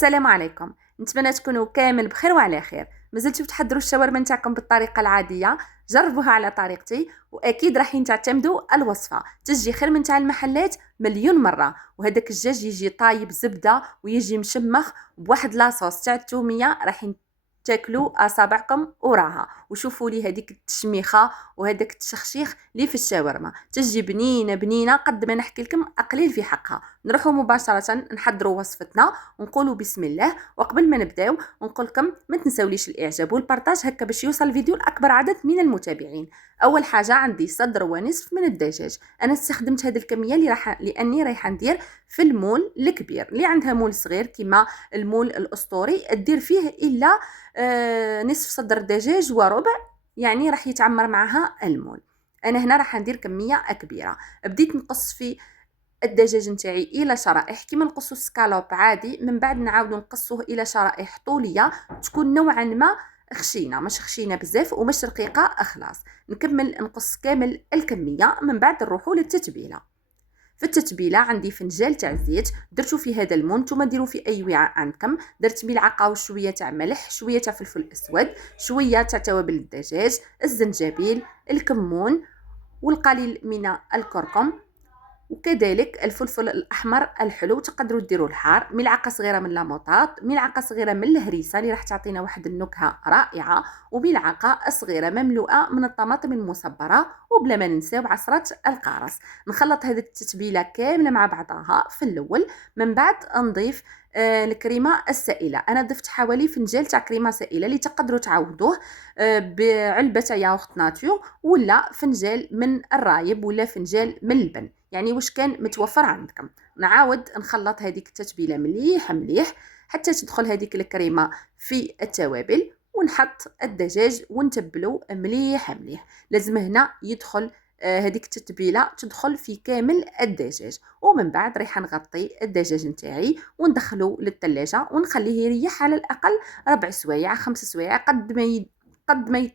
السلام عليكم. نتمنى تكونوا كامل بخير وعلى خير. مازلتوا تحضروا الشاورما نتاعكم بالطريقه العاديه، جربوها على طريقتي واكيد راح تعتمدوا الوصفه تجي خير من تاع المحلات مليون مره. وهذاك الدجاج يجي طايب زبده ويجي مشمخ بواحد لاصوص تاع الثوميه، راح تاكلوا اصابعكم وراها. وشوفوا لي هذيك التشميخه وهذاك التشخشيخ اللي في الشاورما تجي بنينه بنينه. قد ما نحكي لكم اقليل في حقها. نروحوا مباشره نحضروا وصفتنا ونقولوا بسم الله. وقبل ما نبداو نقول لكم ما تنساوليش الاعجاب والبارطاج هكا باش يوصل الفيديو لاكبر عدد من المتابعين. اول حاجه عندي صدر ونصف من الدجاج. انا استخدمت هذه الكميه لاني رايحه ندير في المول الكبير. اللي عندها مول صغير كما المول الاسطوري دير فيه الا نصف صدر دجاج وربع، يعني راح يتعمر معها المول. انا هنا راح ندير كميه كبيره. بديت نقص في الدجاج نتاعي الى شرائح كيما نقصوا سكالوب عادي، من بعد نعاودوا نقصوه الى شرائح طوليه تكون نوعا ما خشينه، مش خشينه بزاف ومش رقيقه خلاص. نكمل نقص كامل الكميه، من بعد نروحوا للتتبيله. في التتبيله عندي فنجال تاع زيت درتو في هذا المول، نتوما ديروا في اي وعاء عندكم. درت ملعقه وشويه تاع ملح، شويه تاع فلفل اسود، شويه تاع توابل الدجاج، الزنجبيل، الكمون والقليل من الكركم، وكذلك الفلفل الاحمر الحلو. تقدروا ديروا الحار، ملعقه صغيره من لاموطاط، ملعقه صغيره من الهريسه اللي راح تعطينا واحد النكهه رائعه، وملعقه صغيره مملوءه من الطماطم المصبره، وبلا ما ننساو عصره القارص. نخلط هذه التتبيله كامله مع بعضها في الاول، من بعد نضيف الكريمه السائله. انا ضفت حوالي فنجان تاع كريمه سائله اللي تقدروا تعوضوه بعلبه تاع ياغورت ناتيو ولا فنجان من الرايب ولا فنجان من اللبن، يعني واش كان متوفر عندكم. نعاود نخلط هذيك التتبيله مليح مليح حتى تدخل هذيك الكريمه في التوابل، ونحط الدجاج ونتبلو مليح مليح. لازم هنا يدخل هذيك التتبيله تدخل في كامل الدجاج، ومن بعد راح نغطي الدجاج نتاعي وندخله للثلاجه ونخليه يريح على الاقل ربع سوايع 5 سوايع قد ما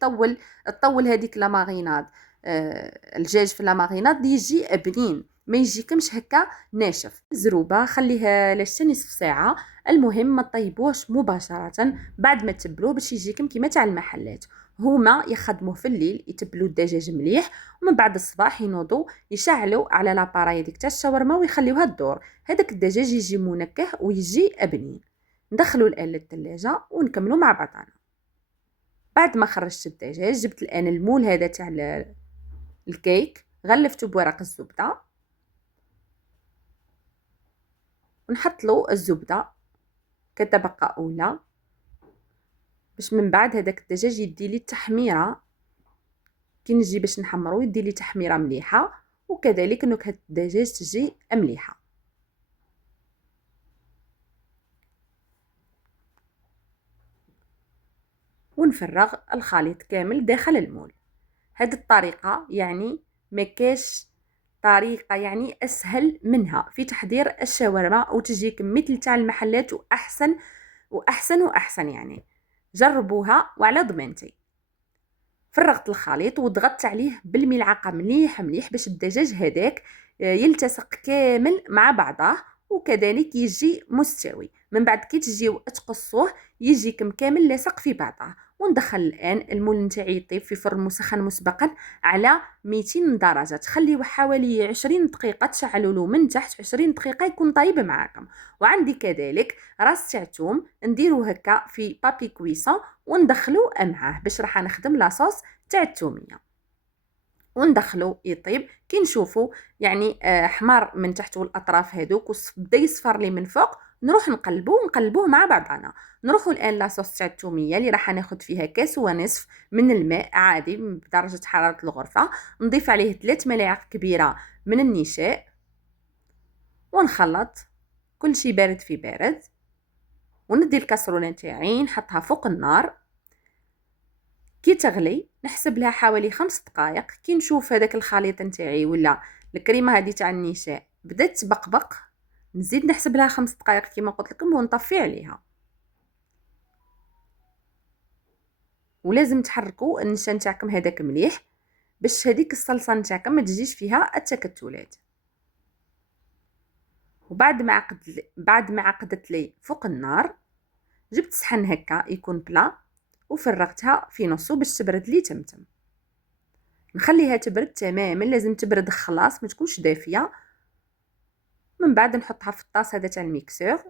تطول هذيك لا ماريناد. الدجاج في لا ماريناد يجي بنين، ما يجيكمش هكا ناشف. زروبه خليها لاش نصف ساعه. المهم ما طيبوش مباشره بعد ما تبلوه باش يجيكم كيما تاع المحلات. هما يخدموه في الليل يتبلوا الدجاج مليح، ومن بعد الصباح ينوضوا يشعلوا على لاباراي ديك تاع الشاورما ويخليوها تدور. هذاك الدجاج يجي منكه ويجي بنين. ندخلوا الان للثلاجه ونكملوا مع بعضنا. بعد ما خرجت الدجاج جبت الان المول هذا تاع الكيك، غلفته بورق الزبده ونحط له الزبده كطبقه اولى، باش من بعد هذاك الدجاج يدي لي التحميره. كي نجي باش نحمرو يدي لي تحميره مليحه، وكذلك نكهه الدجاج تجي مليحه. ونفرغ الخليط كامل داخل المول. هذه الطريقه يعني ما كاش طريقه يعني اسهل منها في تحضير الشاورما، وتجيك مثل تاع المحلات واحسن واحسن واحسن. يعني جربوها وعلى ضمانتي. فرغت الخليط وضغطت عليه بالملعقه مليح مليح باش الدجاج هذاك يلتصق كامل مع بعضه وكذلك يجي مستوي. من بعد كي تجيو تقصوه يجيكم كامل لاصق في بعضه. وندخل الان المول نتاعي يطيب في فرن مسخن مسبقا على 200 درجه. تخليوه حوالي 20 دقيقه، تشعلوا له من تحت 20 دقيقه يكون طيب معاكم. وعندي كذلك راس تاع توم نديرو هكا في بابي كويسون وندخلو معاه باش راح نخدم لاصوص تاع الثوميه. وندخلو يطيب. كي نشوفو يعني حمار من تحت والاطراف هذوك وبدا يصفر لي من فوق، نروح نقلبوه مع بعضنا. نروحوا الان لاصوص تاع الثوميه اللي راح ناخذ فيها كاس ونصف من الماء عادي بدرجه حراره الغرفه. نضيف عليه 3 ملاعق كبيره من النشاء ونخلط كل شيء بارد في بارد. وندي الكاسرونه نتاعي نحطها فوق النار. كي تغلي نحسب لها حوالي 5 دقائق. كي نشوف هذاك الخليط نتاعي ولا الكريمه هذه تاع النشاء بدات تبقبق، نزيد نحسب لها 5 دقائق كما قلت لكم ونطفي عليها. ولازم تحركوا النشا نتاعكم هذاك مليح باش هذيك الصلصه نتاعكم ما تجيش فيها التكتلات. بعد ما عقدت لي فوق النار، جبت صحن هكا يكون بلا وفرغتها في نصو باش تبرد لي تمتم. نخليها تبرد تماما، لازم تبرد خلاص ما تكونش دافيه. من بعد نحطها في الطاس هذا تاع الميكسور.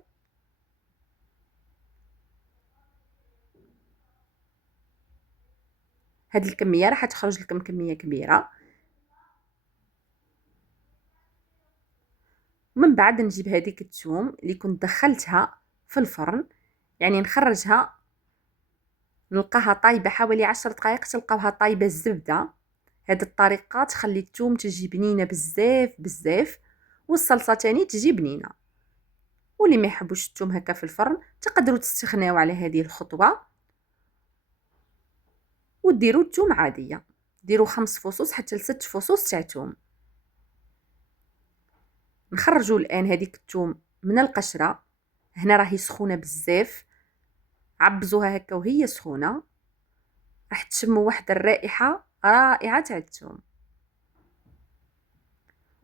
هذه الكميه راح تخرج لكم كميه كبيره. من بعد نجيب هذيك الثوم اللي كنت دخلتها في الفرن، يعني نخرجها نلقاها طايبه حوالي 10 دقائق، تلقاوها طايبه الزبده. هذه الطريقه تخلي الثوم تجي بنينه بزاف بزاف، والصلصه تاني تجي بنينه. واللي ما يحبوش الثوم هكا في الفرن تقدروا تستغناو على هذه الخطوه وديروا الثوم عاديه. ديروا 5 فصوص حتى ل6 فصوص تاع ثوم. نخرجوا الان هذيك الثوم من القشره. هنا راهي سخونه بزاف، عبزوها هكا وهي سخونه، راح تشموا واحد الرائحه رائعه تاع الثوم.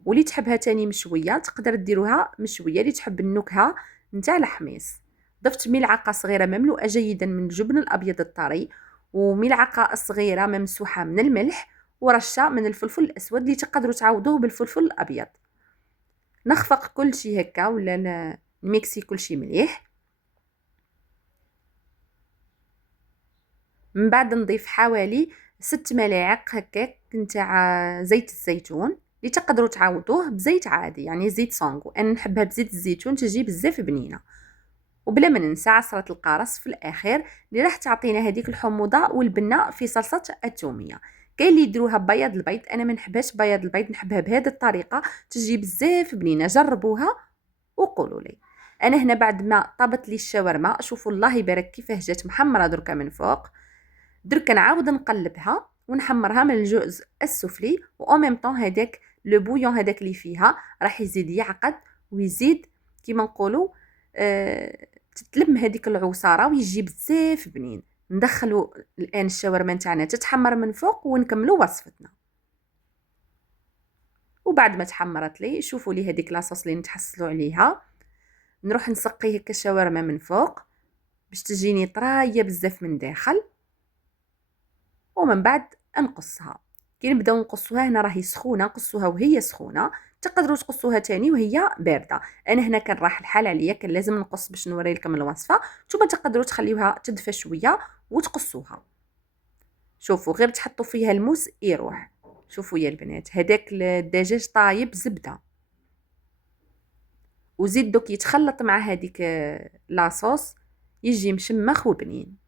واللي تحبها تاني مشويه تقدر ديروها مشويه. اللي تحب النكهه نتاع الحميص، ضفت ملعقه صغيره مملوءه جيدا من الجبن الابيض الطري، وملعقه صغيره ممسوحه من الملح، ورشه من الفلفل الاسود اللي تقدروا تعوضوه بالفلفل الابيض. نخفق كل شيء هكا ولا نميكسي كل شيء مليح. من بعد نضيف حوالي 6 ملاعق هكاك نتاع زيت الزيتون اللي تقدروا تعوضوه بزيت عادي، يعني زيت صونغو. انا نحبها بزيت الزيتون تجي بزاف بنينه. وبلا ما ننسى عصره القرص في الاخير اللي راح تعطينا هذيك الحموضه والبنه في صلصه الثوميه. كاين اللي يديروها ببياض البيض، انا ما نحبهاش بياض البيض، نحبها بهذه الطريقه تجي بزاف بنينه. جربوها وقولوا لي. انا هنا بعد ما طابت لي الشاورما، شوفوا الله يبارك كيفاه جات محمره دركا من فوق. درك نعاود نقلبها ونحمرها من الجزء السفلي، و ميم طون هذاك لو بويون هذاك اللي فيها راح يزيد يعقد ويزيد كيما نقولوا تتلم هذيك العصاره ويجي بزاف بنين. ندخلوا الان الشاورما نتاعنا تتحمر من فوق ونكملوا وصفتنا. وبعد ما تحمرت لي شوفوا لي هذيك لاصوص اللي نتحصلوا عليها، نروح نسقي هكا الشاورما من فوق باش تجيني طرايه بزاف من داخل. ومن بعد نقصها. كي نبداو نقصوها هنا راهي سخونه، نقصوها وهي سخونه، تقدروا تقصوها تاني وهي بارده. انا هنا كان راح الحال عليا، كان لازم نقص باش نوري لكم الوصفه. نتوما تقدروا تخليوها تدفى شويه وتقصوها. شوفوا غير تحطوا فيها الموس يروح. شوفوا يا البنات هذاك الدجاج طايب زبده، وزيد دوك يتخلط مع هذيك لاصوص يجي مشمخ وبنين.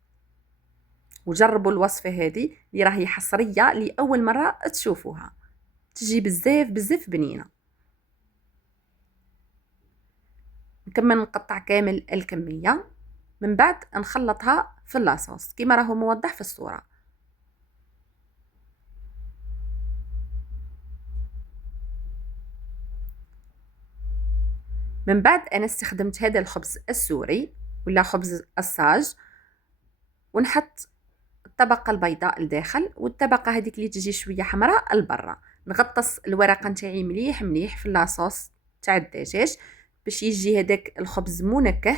وجربوا الوصفه هذه اللي راهي حصريه لاول مره تشوفوها، تجي بزاف بزاف بنينه. نكمل نقطع كامل الكميه، من بعد نخلطها في اللاصوص كما راهو موضح في الصوره. من بعد انا استخدمت هذا الخبز السوري ولا خبز الصاج، ونحط الطبقه البيضاء لداخل والطبقه هذيك اللي تجي شويه حمراء لبرا. نغطس الورقه نتاعي مليح مليح في اللاصوص تاع الدجاج باش يجي هذاك الخبز منكه.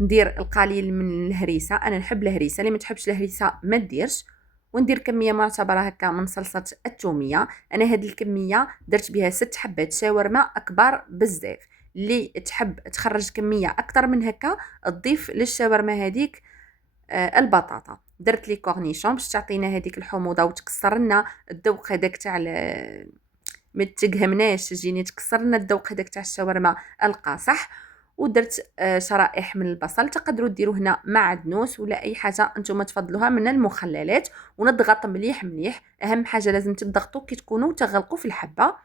ندير القليل من الهريسه، انا نحب الهريسه، اللي ما تحبش الهريسه ما ديرش. وندير كميه معتبره هكا من صلصه الثوميه. انا هذه الكميه درت بها 6 حبات شاورما كبار بزاف. اللي تحب تخرج كميه اكثر من هكا تضيف للشاورما هذيك البطاطا. درت لي كورنيشون باش تعطينا هذيك الحموضه وتكسر لنا الذوق هذاك تاع ما تقهمناش، تجيني تكسر لنا الذوق هذاك تاع الشاورما القاصح. ودرت شرائح من البصل، تقدروا ديروا هنا معدنوس ولا اي حاجه انتم تفضلوها من المخللات. ونضغط مليح مليح، اهم حاجه لازم تضغطوا كي تكونوا تغلقوا في الحبه.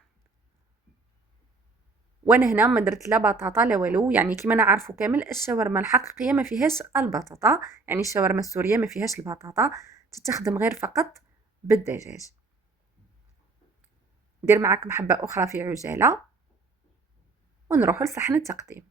وانا هنا ما درت لا بطاطا لا والو، يعني كيما نعرفوا كامل الشاورما الحقيقيه ما فيهاش البطاطا، يعني الشاورما السوريه ما فيهاش البطاطا، تستخدم غير فقط بالدجاج. ندير معكم حبه اخرى في عجاله ونروحوا لصحن التقديم.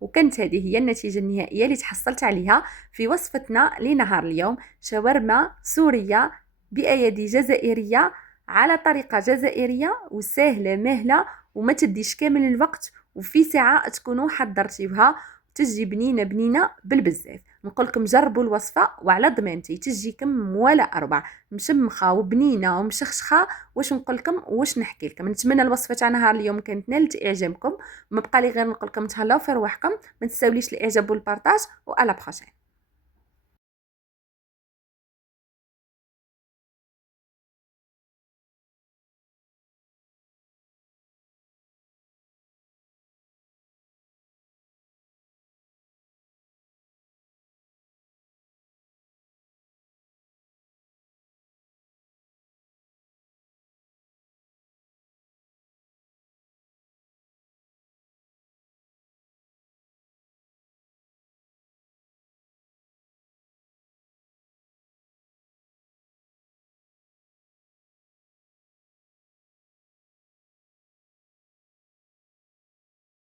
وكانت هذه هي النتيجة النهائية اللي تحصلت عليها في وصفتنا لنهار اليوم: شاورما سورية بأيادي جزائرية على طريقة جزائرية وسهلة مهلة وما تديش كامل الوقت، وفي ساعة تكونوا حضرتيوها، تجي بنينة بنينة بالبزاف. نقولكم جربوا الوصفة وعلى ضمانتي تجيكم ولا أربع، مشمخة وبنينة ومشخشخة. واش نقولكم واش نحكي لكم. نتمنى الوصفة تاع نهار اليوم كانت نالت إعجابكم. ما بقى لي غير نقولكم تهلاو في رواحكم، ما تنساوليش الإعجاب والبارطاج، وعلى بروشين.